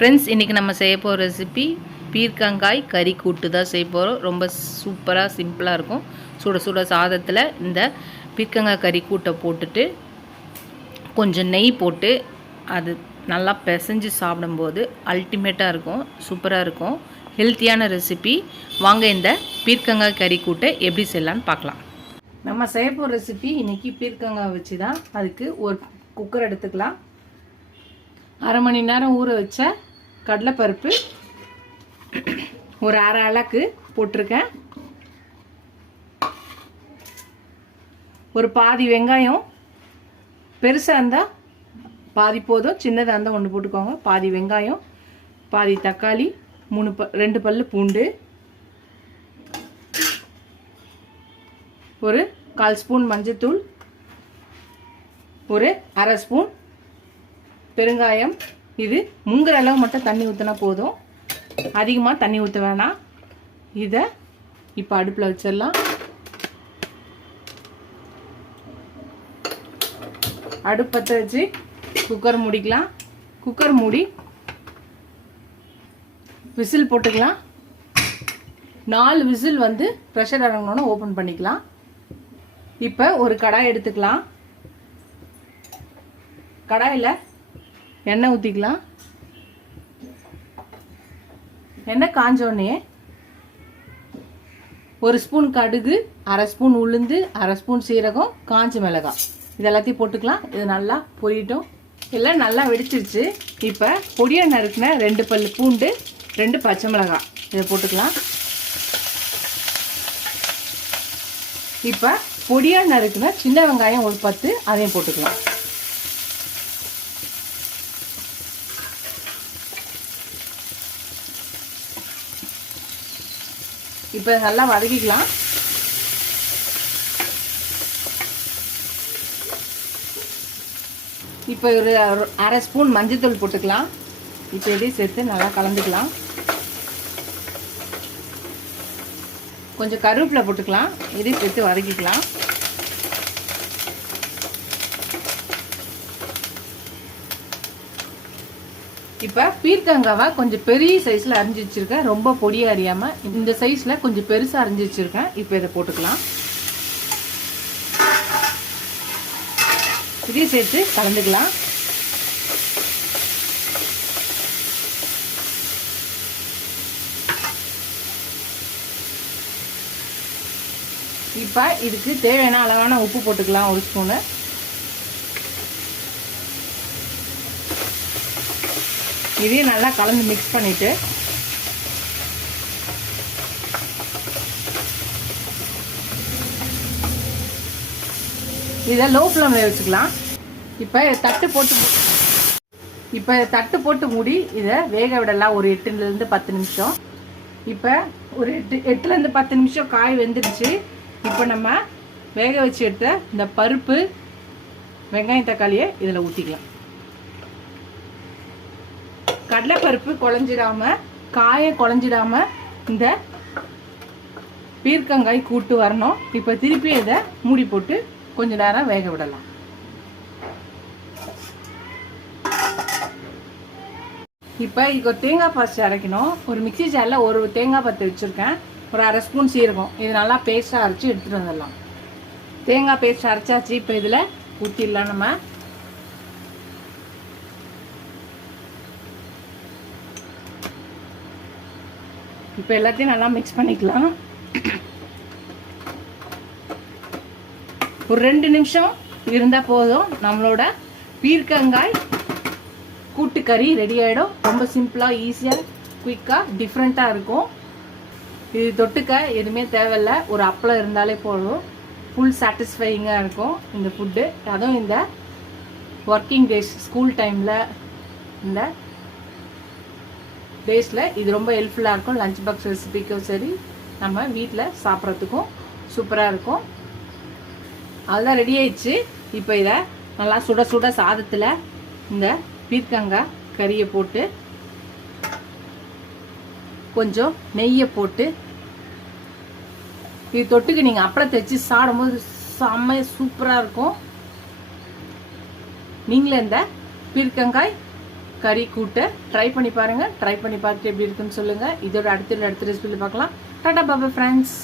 Friends, இன்றைக்கி நம்ம செய்ய போகிற ரெசிபி பீர்க்கங்காய் கறி கூட்டு தான் செய்ய போகிறோம். ரொம்ப சூப்பராக சிம்பிளாக இருக்கும். சுட சுட சாதத்தில் இந்த பீர்க்கங்காய் கறி கூட்டை போட்டுட்டு கொஞ்சம் நெய் போட்டு அது நல்லா பிசைஞ்சு சாப்பிடும்போது அல்டிமேட்டாக இருக்கும், சூப்பராக இருக்கும். ஹெல்த்தியான ரெசிபி. வாங்க இந்த பீர்க்கங்காய் கறி கூட்டை எப்படி செய்யலான்னு பார்க்கலாம். நம்ம செய்ய போகிற ரெசிபி இன்றைக்கி பீர்க்கங்காய் வச்சு தான். அதுக்கு ஒரு குக்கர் எடுத்துக்கலாம். அரை மணி நேரம் ஊற வச்ச கடலைப்பருப்பு ஒரு அரை அளக்கு போட்டிருக்கேன். ஒரு பாதி வெங்காயம், பெருசாக இருந்தால் பாதி போதும், சின்னதாக இருந்தால் ஒன்று போட்டுக்கோங்க. பாதி வெங்காயம், பாதி தக்காளி, 2 பல்லு பூண்டு, ஒரு 1/4 ஸ்பூன் மஞ்சத்தூள், ஒரு அரை ஸ்பூன் பெருங்காயம். இது முங்குற அளவு மட்டும் தண்ணி ஊற்றினா போதும், அதிகமாக தண்ணி ஊற்ற வேணாம். இதை இப்போ அடுப்பில் வச்சிடலாம். அடுப்பு பற்ற வச்சு குக்கர் மூடிக்கலாம். குக்கர் மூடி விசில் போட்டுக்கலாம். 4 விசில் வந்து ப்ரெஷர் இறங்கணுன்னு ஓப்பன் பண்ணிக்கலாம். இப்போ ஒரு கடாய் எடுத்துக்கலாம். கடாயில் எண்ணெய் ஊற்றிக்கலாம். எண்ணெய் காஞ்சோடனே 1 ஸ்பூன் கடுகு, அரை ஸ்பூன் உளுந்து, அரை ஸ்பூன் சீரகம், காஞ்ச மிளகாய் இது எல்லாத்தையும் போட்டுக்கலாம். இது நல்லா பொரியட்டும். எல்லாம் நல்லா வெடிச்சிருச்சு. இப்போ பொடியாக நறுக்கின 2 பல்லு பூண்டு, 2 பச்சை மிளகாய் இதை போட்டுக்கலாம். இப்போ பொடியாக நறுக்கின சின்ன வெங்காயம் ஒரு 10 அதையும் போட்டுக்கலாம். இப்போ நல்லா வதக்கிக்கலாம். இப்போ ஒரு அரை ஸ்பூன் மஞ்சத்தூள் போட்டுக்கலாம். இப்போ இதையும் சேர்த்து நல்லா கலந்துக்கலாம். கொஞ்சம் கருவேப்பிலை போட்டுக்கலாம். இதையும் சேர்த்து வதக்கிக்கலாம். இப்போ பீர்க்கங்காவை கொஞ்சம் பெரிய சைஸில் அரிஞ்சு வச்சுருக்கேன். ரொம்ப பொடியாக அறியாமல் இந்த சைஸில் கொஞ்சம் பெருசாக அரிஞ்சு வச்சுருக்கேன். இப்போ இதை போட்டுக்கலாம். இதையும் சேர்த்து கலந்துக்கலாம். இப்போ இதுக்கு தேவையான அளவான உப்பு போட்டுக்கலாம். 1 ஸ்பூனு. இதையும் நல்லா கலந்து மிக்ஸ் பண்ணிவிட்டு இதை லோ ஃப்ளேமில் வச்சுக்கலாம். இப்போ தட்டு போட்டு மூடி இதை வேக விடலாம். ஒரு 8லேருந்து 10 நிமிஷம். இப்போ ஒரு 8லேருந்து 10 நிமிஷம் காய் வெந்துடுச்சு. இப்போ நம்ம வேக வச்சு எடுத்த இந்த பருப்பு, வெங்காயம், தக்காளியை இதில் ஊற்றிக்கலாம். கடலைப்பருப்பு குழஞ்சிடாம, காயை குழஞ்சிடாம இந்த பீர்க்கங்காய் கூட்டு வரணும். இப்போ திருப்பி இதை மூடி போட்டு கொஞ்ச நேரம் வேக விடலாம். இப்போ இதுக்கு ஒரு தேங்காய் பாஸ்ட் அரைக்கணும். ஒரு மிக்சி ஜாரில் ஒரு தேங்காய் பற்ற வச்சுருக்கேன். ஒரு அரை ஸ்பூன் சீரகம். இது நல்லா பேஸ்ட்டாக அரைச்சி எடுத்துகிட்டு வந்துடலாம். தேங்காய் பேஸ்ட் அரைச்சாச்சு. இப்போ இதில் ஊற்றிடலாம். நம்ம இப்போ எல்லாத்தையும் நல்லா மிக்ஸ் பண்ணிக்கலாம். ஒரு 2 நிமிஷம் இருந்தால் போதும், நம்மளோட பீர்க்கங்காய் கூட்டுக்கறி ரெடி ஆகிடும். ரொம்ப சிம்பிளாக, ஈஸியாக, குயிக்காக, டிஃப்ரெண்ட்டாக இருக்கும். இது தொட்டுக்க எதுவுமே தேவையில்லை. ஒரு அப்பளம் இருந்தாலே போதும். ஃபுல் சாட்டிஸ்ஃபையிங்காக இருக்கும் இந்த ஃபுட்டு. அதுவும் இந்த ஒர்க்கிங் டேஸ், ஸ்கூல் டைமில், இந்த டேஸில் இது ரொம்ப ஹெல்ப்ஃபுல்லாக இருக்கும். லஞ்ச் பாக்ஸ் ரெசிபிக்கும் சரி, நம்ம வீட்டில் சாப்பிட்றதுக்கும் சூப்பராக இருக்கும். அதெல்லாம் ரெடி ஆயிடுச்சு. இப்போ இதை நல்லா சுட சுட சாதத்தில் இந்த பீர்க்கங்காய் கறியை போட்டு கொஞ்சம் நெய்யை போட்டு இது தொட்டுக்கு நீங்கள் அப்பளத்தை வச்சு சாப்பிடும்போது செம்ம சூப்பராக இருக்கும். நீங்களே இந்த பீர்க்கங்காய் கறி கூட்டை ட்ரை பண்ணி பாருங்கள். ட்ரை பண்ணி பார்த்துட்டு எப்படி இருக்குன்னு சொல்லுங்கள். இதோட அடுத்த ரெசிபியில் பார்க்கலாம். டாடா பாபா ஃப்ரெண்ட்ஸ்.